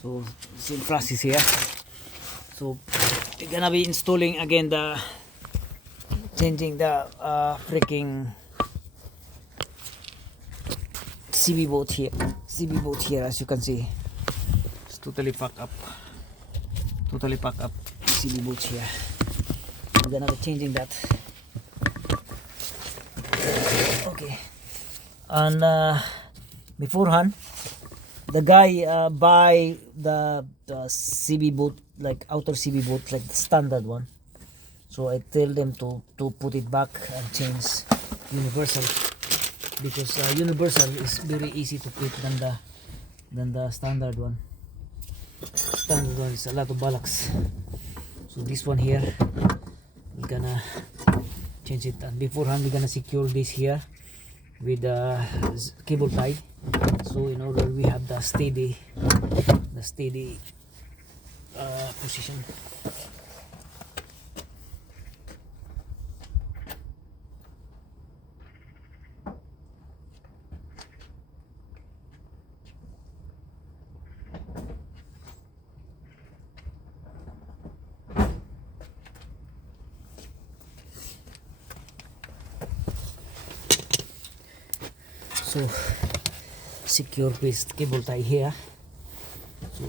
So same process here. So we're gonna be installing again the changing the freaking CB boat here. CB boat here, as you can see, it's totally packed up. Totally packed up CB boats here. We're gonna be changing that. Okay. And beforehand, the guy buy the CB boat, like outer CB boat, like the standard one. So I tell them to put it back and change universal, because universal is very easy to fit than the standard one. Standard one is a lot of ballocks. So this one here, we're gonna change it, and beforehand we're gonna secure this here with cable tie, so in order we have the steady position. So secure this cable tie here, so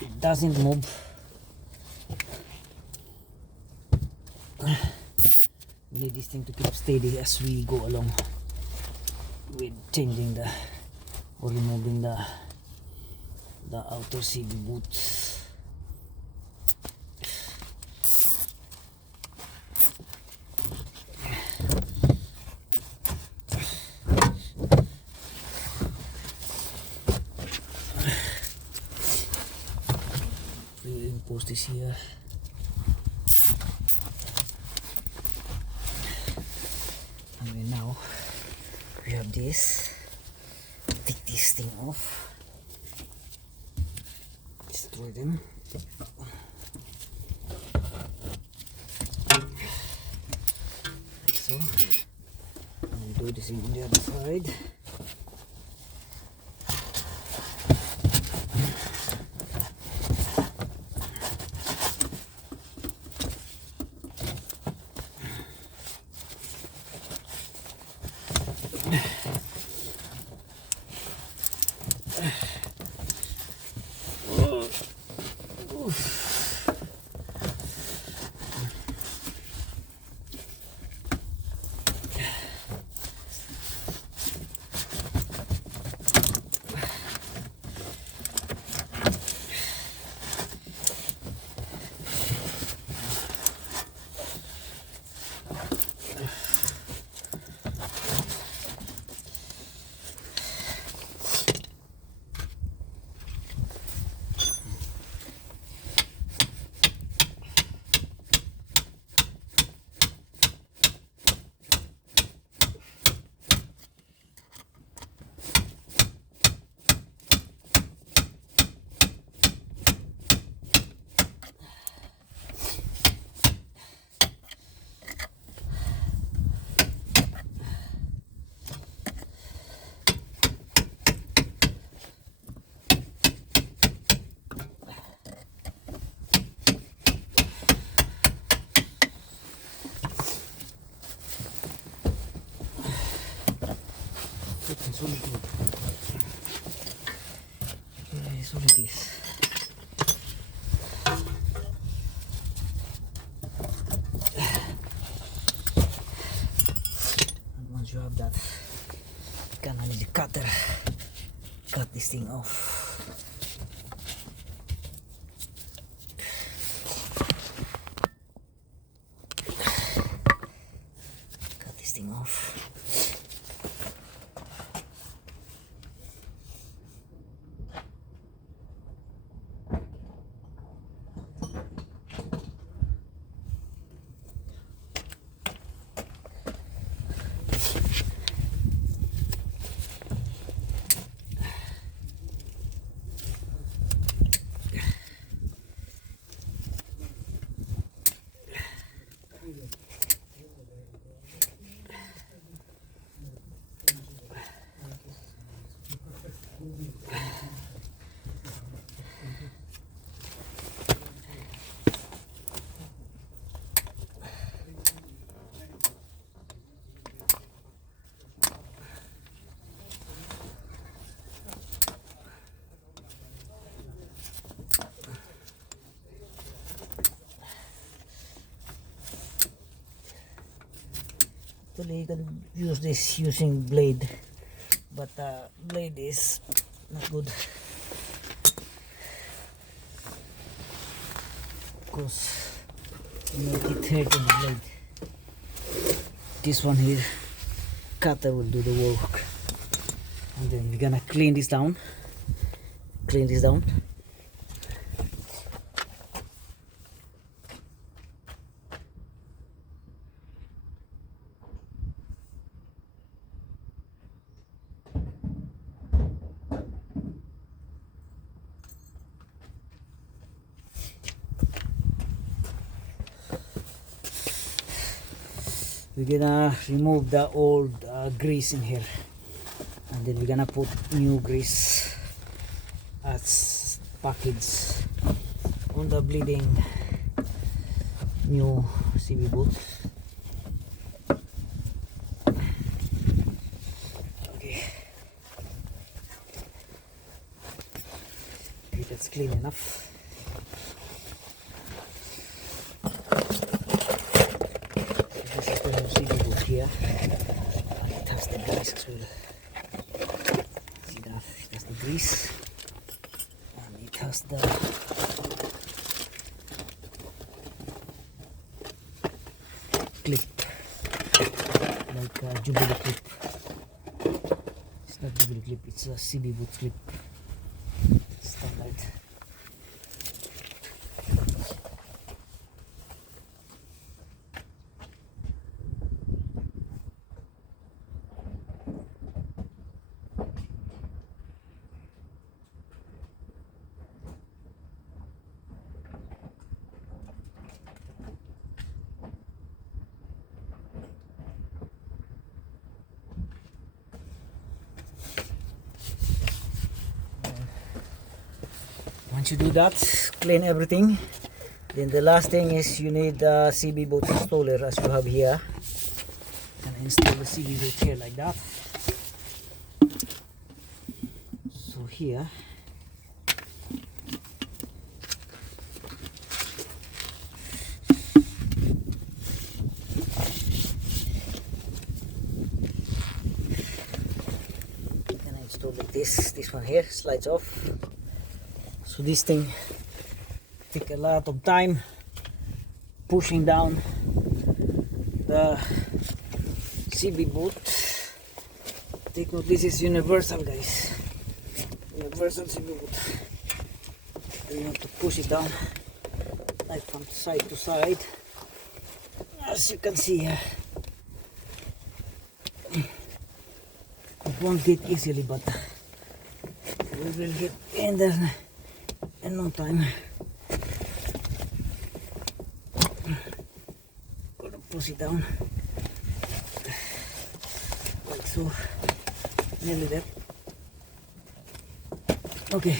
it doesn't move. We need this thing to keep steady as we go along with changing or removing the outer CB boot. Post this here. And then now we have this. Take this thing off. Destroy them. Like so. And do the same on the other side. Solid wood. Okay, solid this. And once you have that, you can use the cutter, cut this thing off. Cut this thing off. Actually, you can use this using blade, but blade is not good because you know it hurt on the blade. This one here, cutter will do the work. And then we're gonna clean this down. We're gonna remove the old grease in here, and then we're gonna put new grease as package on the bleeding new CB boot. Okay, that's clean enough. Here, it has the grease as well. See that? It has the grease, and it has the clip, like a Jubilee clip. It's not Jubilee clip, it's a CB boot clip. Standard. Once you do that, clean everything. Then the last thing is you need a CB boot installer, as you have here. And install the CB boot here like that. So here, and I install like this. This one here slides off. So this thing take a lot of time pushing down the CB boot. Take note, this is universal, guys. Universal CB boot. And you have to push it down like from side to side, as you can see here. It won't get easily, but we will get in there in no time. Gonna push it down like so, nearly there. Okay,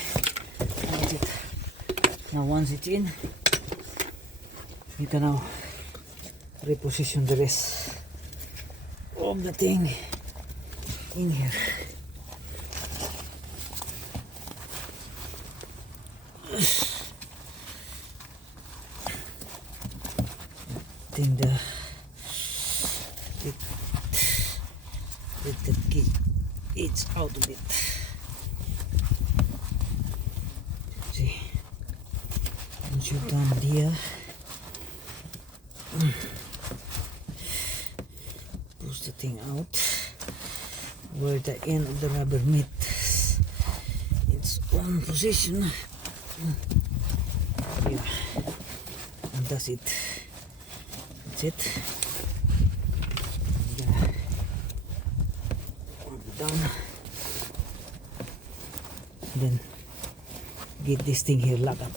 that's it. Now once it's in, you can now reposition the rest of the thing in here. Think the key it's out of it. See, once you've done it here, push the thing out where the end of the rubber meets its own position. Yeah, and that's it. That's it. Down. Then get this thing here locked up.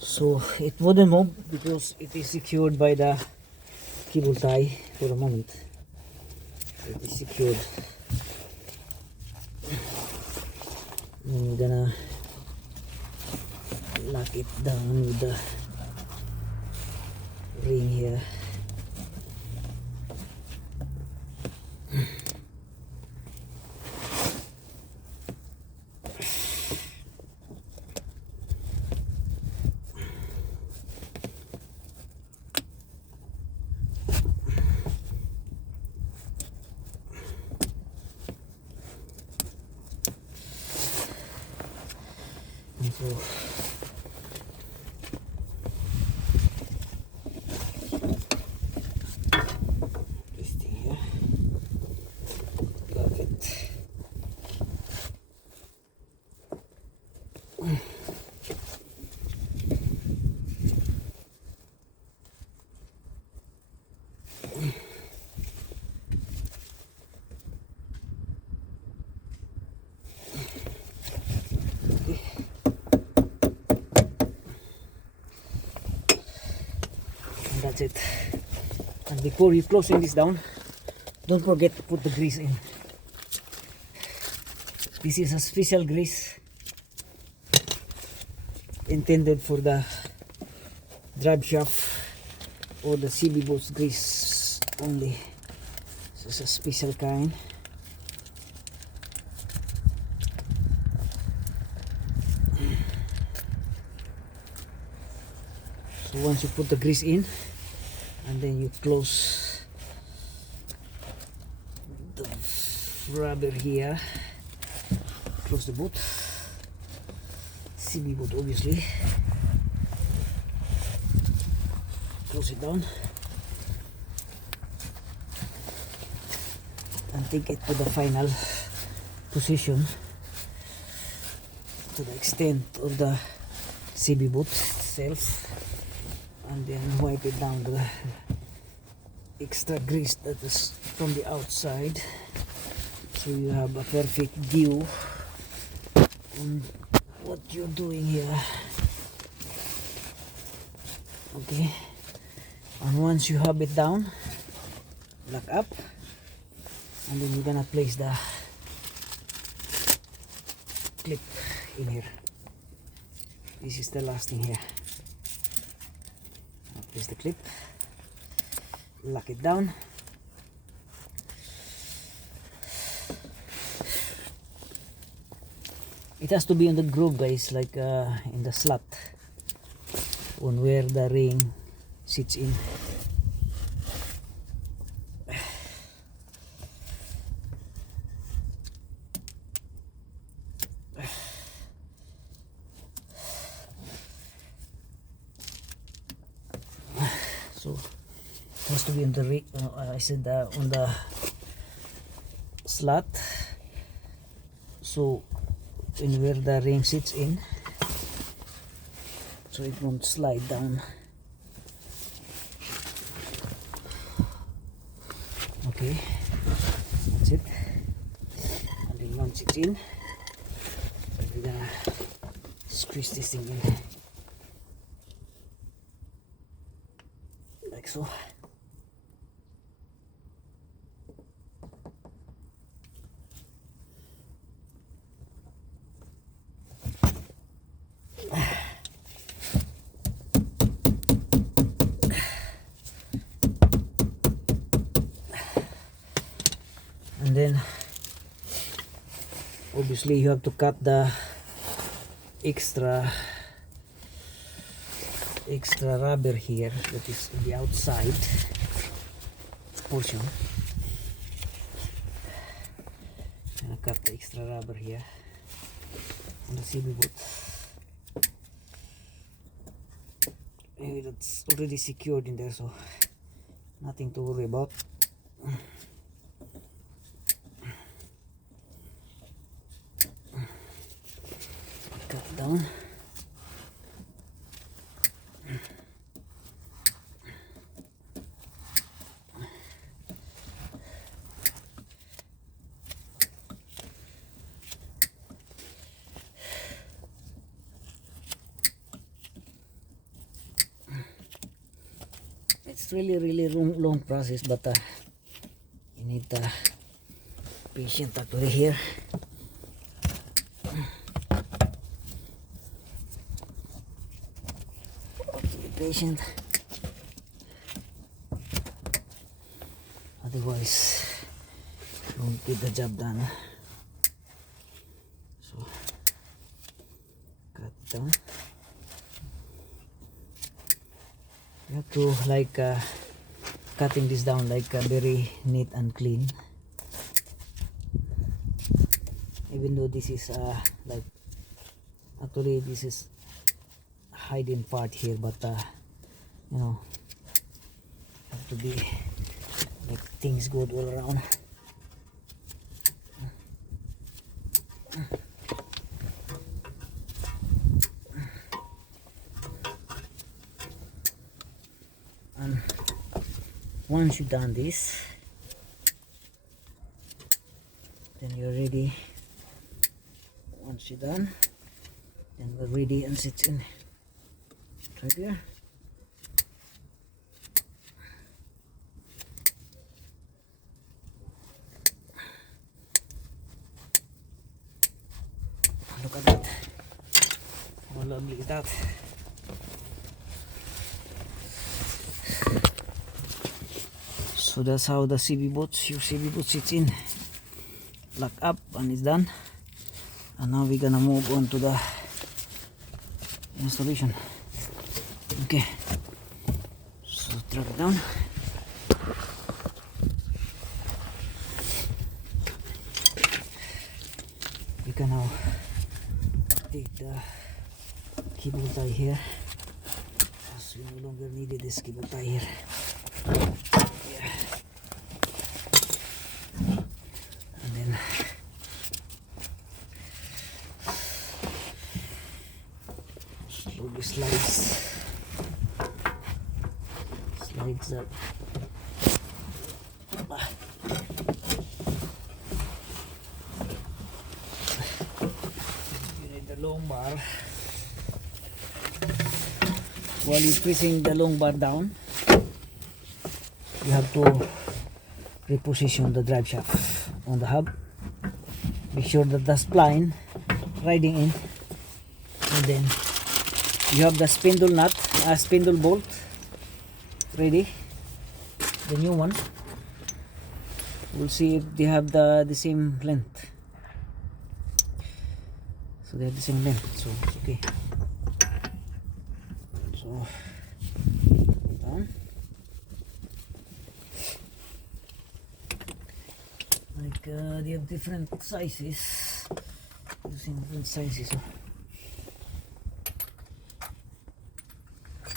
So it wouldn't move because it is secured by the cable tie for the moment. It is secured. And we're gonna lock it down with the ring here. So this thing here, lock it. That's it. And before you closing this down, don't forget to put the grease in. This is a special grease intended for the drive shaft or the CB boat's grease only. This is a special kind. So once you put the grease in, and then you close the rubber here, close the boot, CB boot obviously, close it down and take it to the final position, to the extent of the CB boot itself, and then wipe it down the extra grease that is from the outside, so you have a perfect view on what you're doing here. Okay, and once you have it down, lock up, and then you're gonna place the clip in here. This is the last thing here. Place the clip, lock it down, it has to be on the groove, guys, like in the slot on where the ring sits in. So it has to be on the ring, I said on the slot, so in where the ring sits in, so it won't slide down. Okay, that's it. And then once it's in, we're gonna squeeze this thing in like so. And then obviously you have to cut the extra rubber here that is on the outside portion. I'm gonna cut the extra rubber here on the CB boot. Anyway, that's already secured in there, so nothing to worry about. Cut down. It's really long process, but you need patient actually here. Be patient, otherwise you won't get the job done. So cut it down. You have to like cutting this down like very neat and clean, even though this is like Actually this is hiding part here, but you know, have to be like things good all around. And once you've done this, then you're ready. Once you're done, then we're ready and sits in right here. Look at that. How lovely is that? So that's how the your CB boat sits in. Lock up and it's done. And now we're gonna move on to the installation. Okay. So drag it down. We can now take the cable tie here, as we no longer needed this cable tie here. Yeah. And then slowly slides up. You need the long bar. While you're pressing the long bar down, you have to reposition the drive shaft on the hub. Make sure that the spline riding in, and then you have the spindle bolt ready, the new one. We'll see if they have the same length. So they have the same length, so it's okay. So down. Like they have different sizes. Using different sizes. So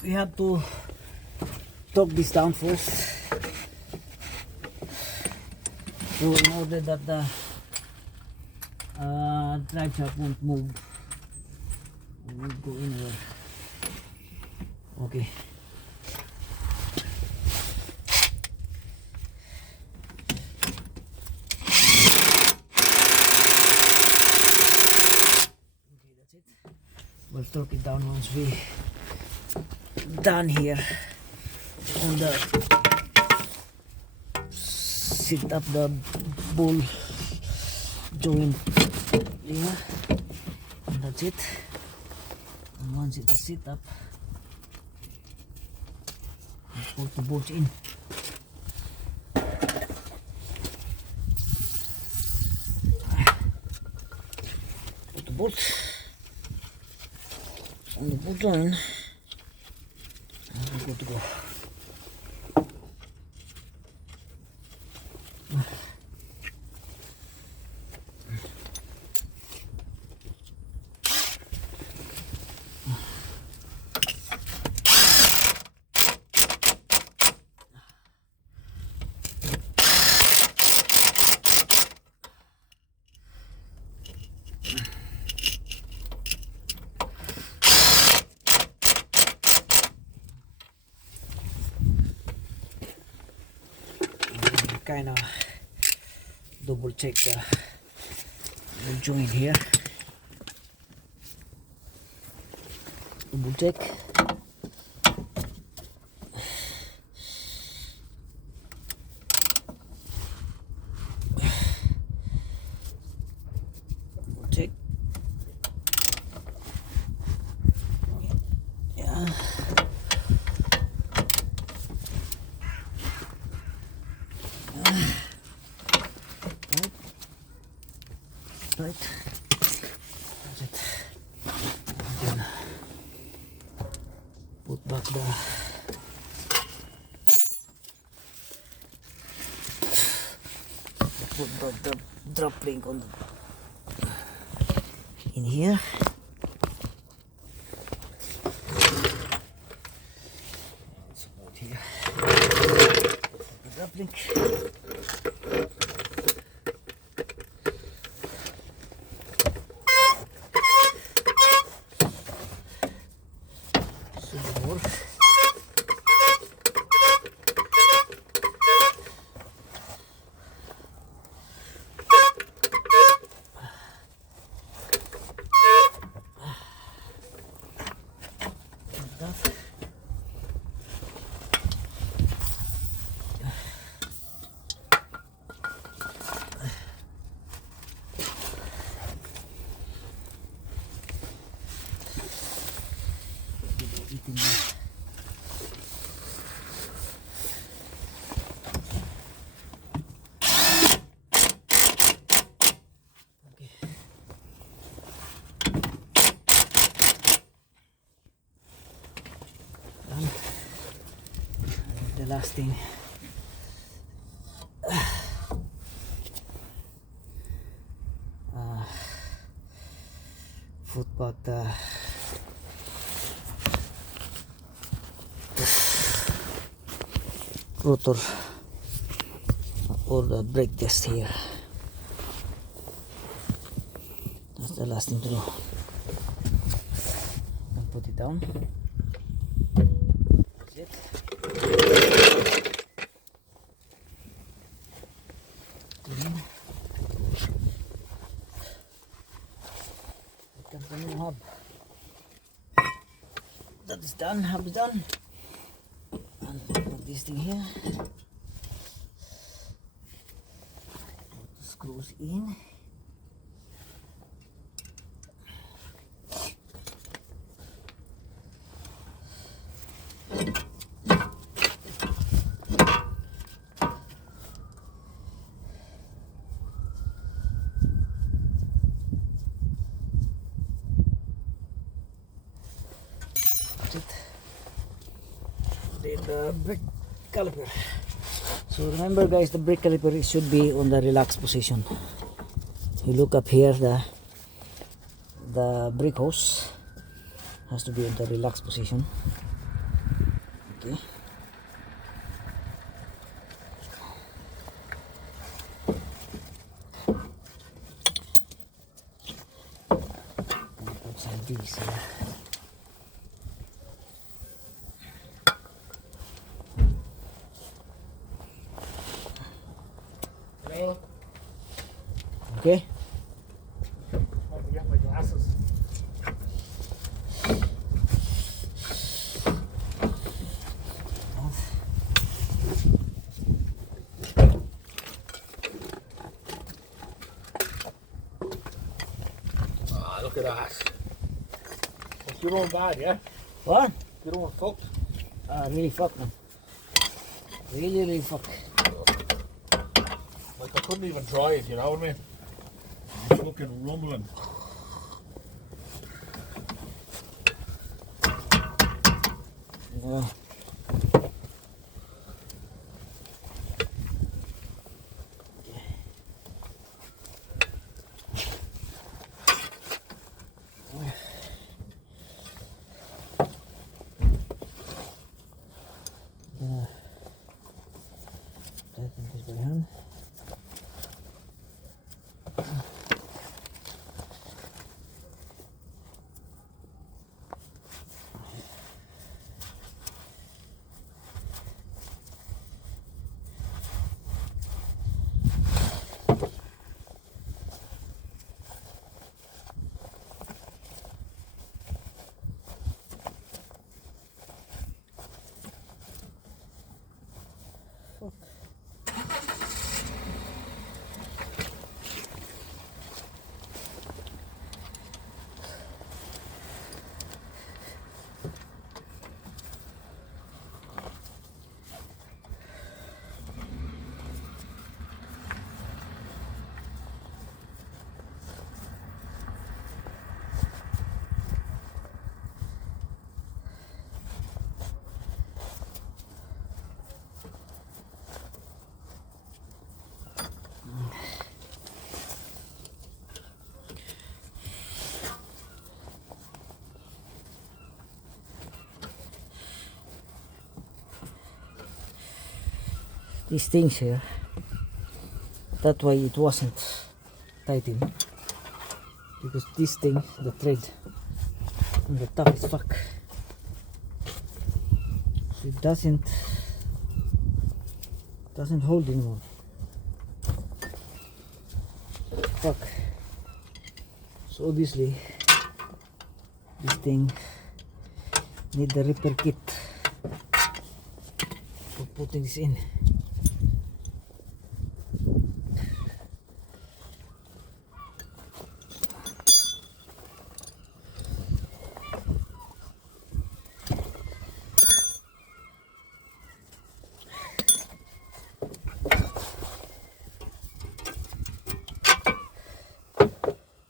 we have to torque this down first. So in order that the drive shaft won't move, won't go anywhere. Okay. Okay, that's it. We'll torque it down once we done here on the sit up the ball joint here, and that's it. And once it is sit up, put the bolt in. Put the bolt on the bolt joint, and we're good to go. Kind of double check the joint here. Double check. Double check. Yeah. Right, that's it. And then put back the drop link on in here. blink. The last thing, footpath rotor or the brake test here. That's the last thing to do. And put it down. That's it. Comes the new hub. That is done, hub is done. And put this thing here. Put the screws in. Then the brake caliper. So remember guys, the brake caliper should be on the relaxed position. You look up here, the brake hose has to be in the relaxed position. Okay. Outside these here. Okay. Don't forget my glasses. Ah, look at that. It's your own bad, yeah? What? Your own fucked. Really fuck, man. Really fuck. Like I couldn't even dry it, you know what I mean? I'm fucking rumbling. Yeah. Tighten this by hand. these things here. That's why it wasn't tightened, because this thing, the thread on the top is fuck. So it doesn't hold anymore. Fuck. So obviously this thing need the repair kit for putting this in.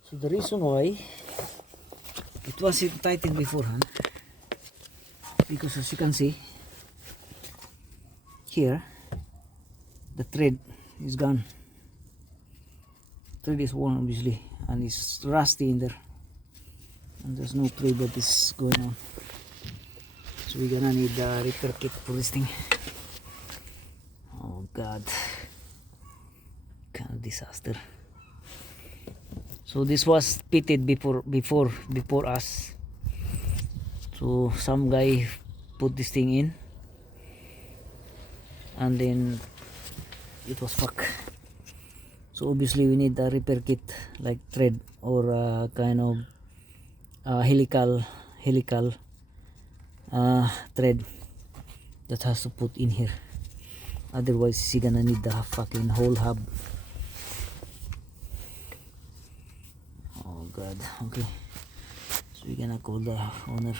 So the reason why it wasn't tightened beforehand, because as you can see here, the thread is gone. Thread is worn obviously, and it's rusty in there, and there's no thread that is going on. So we're gonna need a repair kit for this thing. Oh god, kind of disaster. So this was pitted before us. So some guy put this thing in, and then it was fuck. So obviously we need a repair kit like thread or kind of helical thread that has to put in here. Otherwise he's gonna need the fucking whole hub. Oh god. Okay, so we're gonna call the owner.